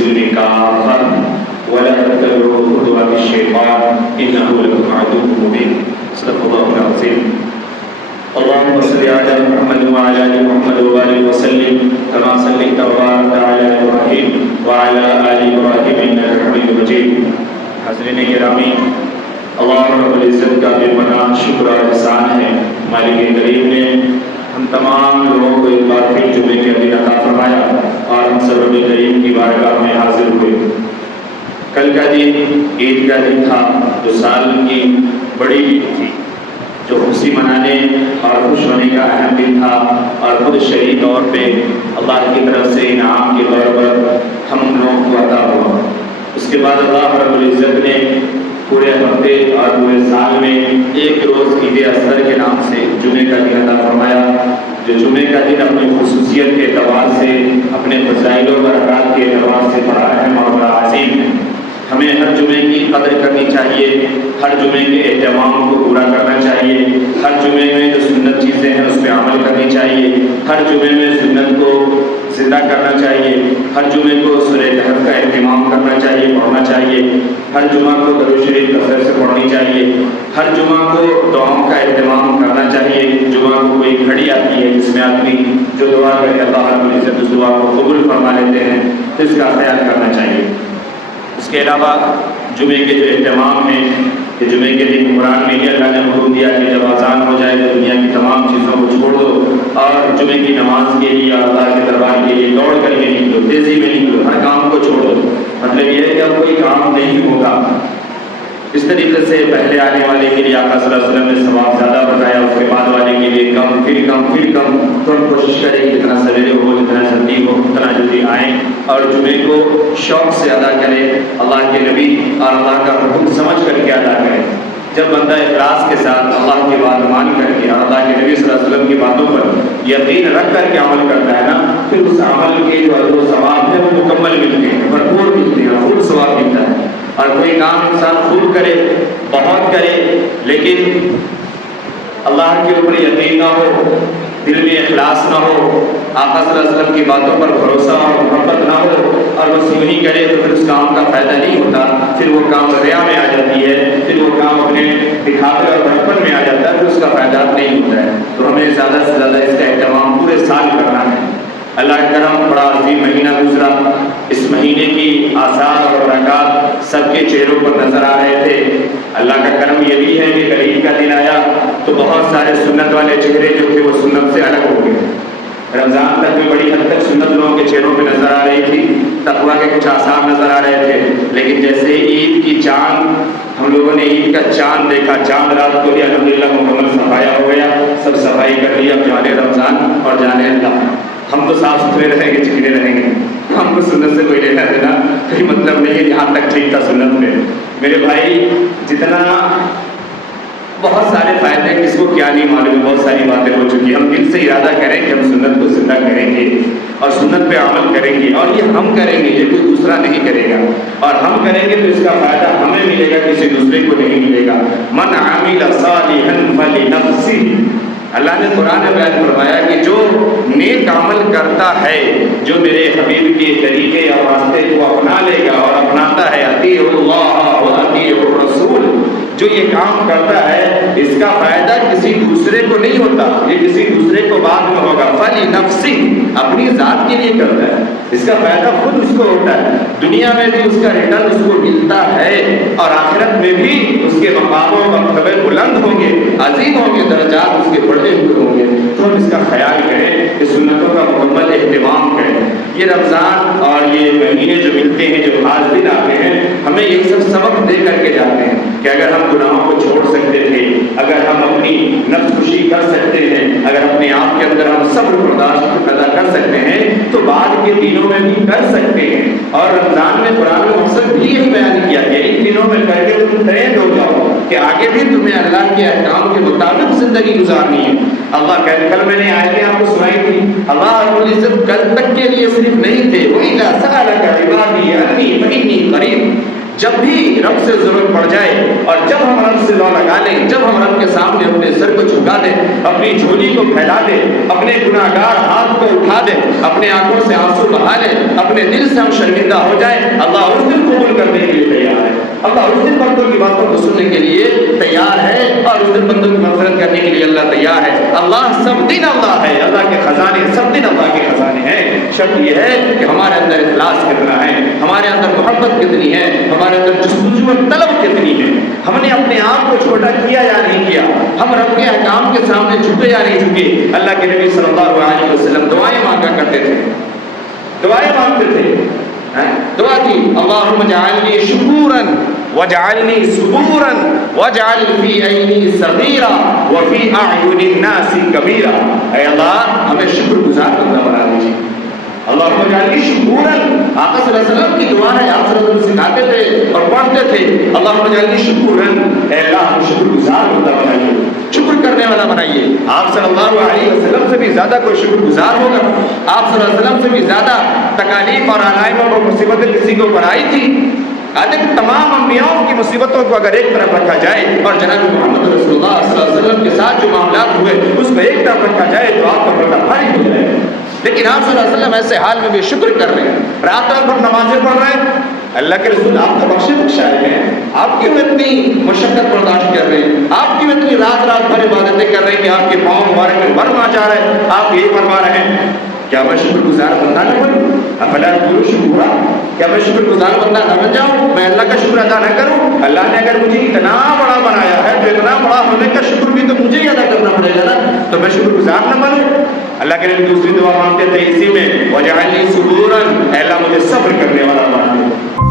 السلم كافة ولا تتبعوا خطوات الشيطان إنه لكم عدو مبين. صدق الله العظيم. اللهم صل على محمد وعلى ال محمد وبارك وسلم كما صليت وباركت على ابراهيم وعلى ال ابراهيم انك حميد مجيد. حاضرین گرامی، اللہ رب العزت کا بے پناہ شکر اور احسان ہے، مالک کریم نے ہم تمام لوگوں کو ایک بار پھر جمعے کے دن عطا فرمایا اور ہم سب رب کریم کی بارگاہ میں حاضر ہوئے۔ کل کا دن عید کا دن تھا، جو سال کی بڑی عید تھی، جو خوشی منانے اور خوش ہونے کا اہم دن تھا، اور خود شرعی طور پہ اللہ کی طرف سے انعام کے طور پر ہم لوگوں کو عطا ہوا۔ اس کے بعد اللہ رب العزت نے پورے ہفتے اور پورے سال میں ایک روز عید اصغر کے نام سے جمعے کا دن عطا فرمایا، جو جمعے کا دن اپنی خصوصیت کے اعتبار سے، اپنے فضائل و برکات کے اعتبار سے بڑا اہم اور بڑا عظیم ہے۔ ہمیں ہر جمعے کی قدر کرنی چاہیے، ہر جمعے کے اہتمام کو پورا کرنا چاہیے، ہر جمعے میں جو سنت چیزیں ہیں اس پہ عمل کرنی چاہیے، ہر جمعے میں سنت کو زندہ کرنا چاہیے، ہر جمعے کو سورہ کہف کا اہتمام کرنا چاہیے، پڑھنا چاہیے، ہر جمعہ کو درود شریف کثرت سے پڑھنی چاہیے، ہر جمعہ کو دعاؤں کا اہتمام کرنا چاہیے۔ جمعہ کو کوئی گھڑی آتی ہے جس میں آدمی جو دعا کرے اللہ رب العزت اس دعا کو قبول فرما لیتے ہیں، تو اس کا خیال کرنا چاہیے۔ اس کے علاوہ جمعے کے جو اہتمام ہیں کہ جمعے کے دن قرآن میں یہ اللہ نے حکم دیا کہ جب اذان ہو جائے تو دنیا کی تمام چیزوں کو چھوڑ دو اور جمعے کی نماز کے لیے اللہ کے دربار کے لیے دوڑ کر کے نکلو، تیزی میں نکلو، ہر کام کو چھوڑ دو۔ مطلب یہ ہے کہ اب کوئی کام نہیں ہوگا۔ اس طریقے سے پہلے آنے والے کے لیے آقا صلی اللہ علیہ وسلم نے ثواب زیادہ بتایا، اس کے بعد والے کے لیے کم، پھر کم، پھر کم۔ تو ہم کوشش کریں کہ جتنا سویرے ہو، جتنا جلدی ہو، اتنا جلدی آئیں اور جمعے کو شوق سے ادا کریں، اللہ کے نبی اور اللہ کا حکم سمجھ کر کے ادا کریں۔ جب بندہ اخلاص کے ساتھ اللہ کی بات مان کر کے اور اللہ کے نبی صلی اللہ علیہ وسلم کی باتوں پر یقین رکھ کر کے عمل کرتا ہے نا، پھر اس عمل کے جو اجر و ثواب ہے وہ مکمل ملتے ہیں، بھرپور ملتے ہیں، خوب ثواب ملتا ہے۔ اور کوئی کام انسان خوب کرے، بہت کرے، لیکن اللہ کے اوپر یقین نہ ہو، دل میں اخلاص نہ ہو، آقا صلی اللہ علیہ وسلم کی باتوں پر بھروسہ اور محبت نہ ہو، اور بس یوں ہی کرے تو پھر اس کام کا فائدہ نہیں ہوتا، پھر وہ کام ریا میں آ جاتی ہے، پھر وہ کام اپنے دکھاوے اور بڑپن میں آ جاتا ہے، پھر اس کا فائدہ نہیں ہوتا ہے۔ تو ہمیں زیادہ سے زیادہ اس کا اہتمام پورے سال کرنا ہے۔ اللہ کا کرم، بڑا عظیم مہینہ گزرا، اس مہینے کی آثار اور برکات سب کے چہروں پر نظر آ رہے تھے۔ اللہ کا کرم یہ بھی ہے کہ عید کا دن آیا تو بہت سارے سنت والے چہرے جو تھے وہ سنت سے الگ ہو گئے۔ رمضان تک بھی بڑی حد تک سنت لوگوں کے چہروں پہ نظر آ رہی تھی، تقویٰ کے کچھ آثار نظر آ رہے تھے، لیکن جیسے عید کی چاند، ہم لوگوں نے عید کا چاند دیکھا، چاند رات کو بھی الحمدللہ مکمل صفایا ہو گیا، سب صفائی کر لی، اب جانے رمضان اور جانے اللہ۔ ہم تو صاف ستھرے رہیں گے، چکنے رہیں گے، ہم کو سنت سے کوئی لینا دینا کوئی مطلب نہیں ہے، جہاں تک ٹھیک تھا سنت میں۔ میرے بھائی، جتنا بہت سارے فائدے کس کو کیا نہیں معلوم، بہت ساری باتیں ہو چکی، ہم دل سے ارادہ کریں کہ ہم سنت کو زندہ کریں گے اور سنت پہ عمل کریں گے، اور یہ ہم کریں گے، یہ کوئی دوسرا نہیں کرے گا، اور ہم کریں گے تو اس کا فائدہ ہمیں ملے گا، کسی دوسرے کو نہیں ملے گا۔ من عمل صالحا فلنفسہ، اللہ نے قرآن میں بیان فرمایا کہ جو نیک عمل کرتا ہے، جو میرے حبیب کے طریقے اور راستے کو اپنا لے گا اور اپناتا ہے، اطیعوا اللہ و اطیعوا الرسول، جو یہ کام کرتا ہے اس کا فائدہ کسی دوسرے کو نہیں ہوتا، یہ کسی دوسرے کو بعد میں ہوگا۔ فلنفسہ، اپنی ذات کے لیے کرتا ہے، اس کا فائدہ خود اس کو ہوتا ہے، دنیا میں بھی اس کا ریٹرن اس کو ملتا ہے، اور آخرت میں بھی اس کے مقام و مرتبے بلند ہوں گے، عظیم ہوں گے، درجات اس کے بڑھے ہوئے ہوں گے۔ تو ہم اس کا خیال کریں کہ سنتوں کا مکمل اہتمام کریں۔ یہ رمضان اور یہ مہینے جو ملتے ہیں، جو خاص دن آتے ہیں، ہمیں یہ سب سبق دے کر کے جاتے ہیں کہ اگر ہم گناہوں کو چھوڑ سکتے تھے، اگر ہم اپنی نفس خوشی کر سکتے ہیں، اگر اپنے آپ کے اندر ہم صبر برداشت ادا کر سکتے ہیں، تو بعد کے دنوں میں بھی کر سکتے ہیں۔ اور رمضان میں قرآن میں مقصد بھی یہی بیان کیا کہ ان دنوں میں کر کے تم ٹرینڈ ہو جاؤ کہ آگے بھی تمہیں اللہ کے احکام کے مطابق زندگی گزارنی ہے۔ اللہ کہتے، کل میں نے آیتیں آپ کو سنائی تھی، اللہ رب العزت کل تک کے لیے صرف نہیں تھے، وَإِذَا سَأَلَكَ عِبَادِي عَنِّي فَإِنِّي قَرِيبٌ، جب بھی رب سے ضرورت پڑ جائے اور جب ہم رب سے لو لگا لیں، جب ہم رب کے سامنے اپنے سر کو جھکا دے، اپنی جھولی کو پھیلا دے، اپنے گناہگار ہاتھ کو اٹھا دے، اپنے آنکھوں سے آنسو بہا لے، اپنے دل سے ہم شرمندہ ہو جائیں، اللہ اس دن قبول کرنے کے لیے تیار ہے، اللہ اس دن بندوں کی باتوں کو سننے کے لیے تیار ہے، اور اس دن بندوں کی مغفرت کرنے کے لیے اللہ تیار ہے۔ اللہ سب دن اللہ ہے، اللہ کے خزانے سب دن اللہ کے خزانے ہیں۔ شرط یہ ہے کہ ہمارے اندر اخلاص کتنا ہے، ہمارے اندر محبت کتنی ہے، ہمارے اندر جستجو اور طلب کتنی ہے، ہم نے اپنے آپ کو چھوٹا کیا یا نہیں کیا، ہم رب کے احکام کے سامنے جھکے یا نہیں جھکے۔ اللہ کے نبی صلی اللہ علیہ وسلم دعائیں مانگا کرتے تھے، دعائیں مانگتے تھے، دعا کی اللہم اجعلنی شکورا واجعلنی صبورا واجعل فی عینی صغیرا وفی اعین الناس کبیرا۔ اے اللہ ہمیں شکر گزار بندہ بنا دیجیے۔ اللہم اجعلنی شکورا، آقا صلی اللہ علیہ وسلم کی دعا ہے، آپ صلی اللہ علیہ وسلم سکھاتے تھے اور پڑھتے تھے اللہم اجعلنی شکورا، اے اللہ ہم شکر گزار بندہ بنائیے، شکر کرنے والا بنائیے۔ آپ صلی اللہ علیہ وسلم سے بھی زیادہ کوئی شکر گزار ہوگا؟ آپ صلی اللہ علیہ وسلم سے بھی زیادہ تکالیف اور علائم اور مصیبتیں کسی کو بنائی تھی؟ آدھے تمام انبیاءوں کی مصیبتوں کو اگر ایک طرف رکھا جائے اور جناب محمد رسول اللہ صلی اللہ علیہ وسلم کے ساتھ جو معاملات ہوئے اس کو ایک طرف رکھا جائے تو آپ کا پردہ بھاری ہو جائے گا۔ لیکن آپ صلی اللہ علیہ وسلم ایسے حال میں بھی شکر کر رہے ہیں، رات رات بھر نمازیں پڑھ رہے ہیں۔ اللہ کے رسول آپ تو بخشے بخشائے ہیں، آپ کیوں اتنی مشقت برداشت کر رہے ہیں؟ آپ کیوں اتنی رات رات بھر عبادتیں کر رہے ہیں کہ آپ کے پاؤں مبارک میں ورم آ جا رہا ہے؟ آپ یہی فرما رہے ہیں کیا میں شکر گزار بندہ نہ بنوں؟ افلا اکون شکورا، کیا میں شکر گزار بندہ نہ بن جاؤں؟ میں اللہ کا شکر ادا نہ کروں؟ اللہ نے اگر مجھے اتنا بڑا بنایا ہے تو اتنا بڑا ہونے کا شکر بھی تو مجھے ہی ادا کرنا پڑے گا نا، تو میں شکر گزار نہ بنوں؟ اللہ کے لیے دوسری دعا مانگتے تھے اسی میں وجعلنی صبورا، اے اللہ مجھے صبر کرنے والا بنا دے۔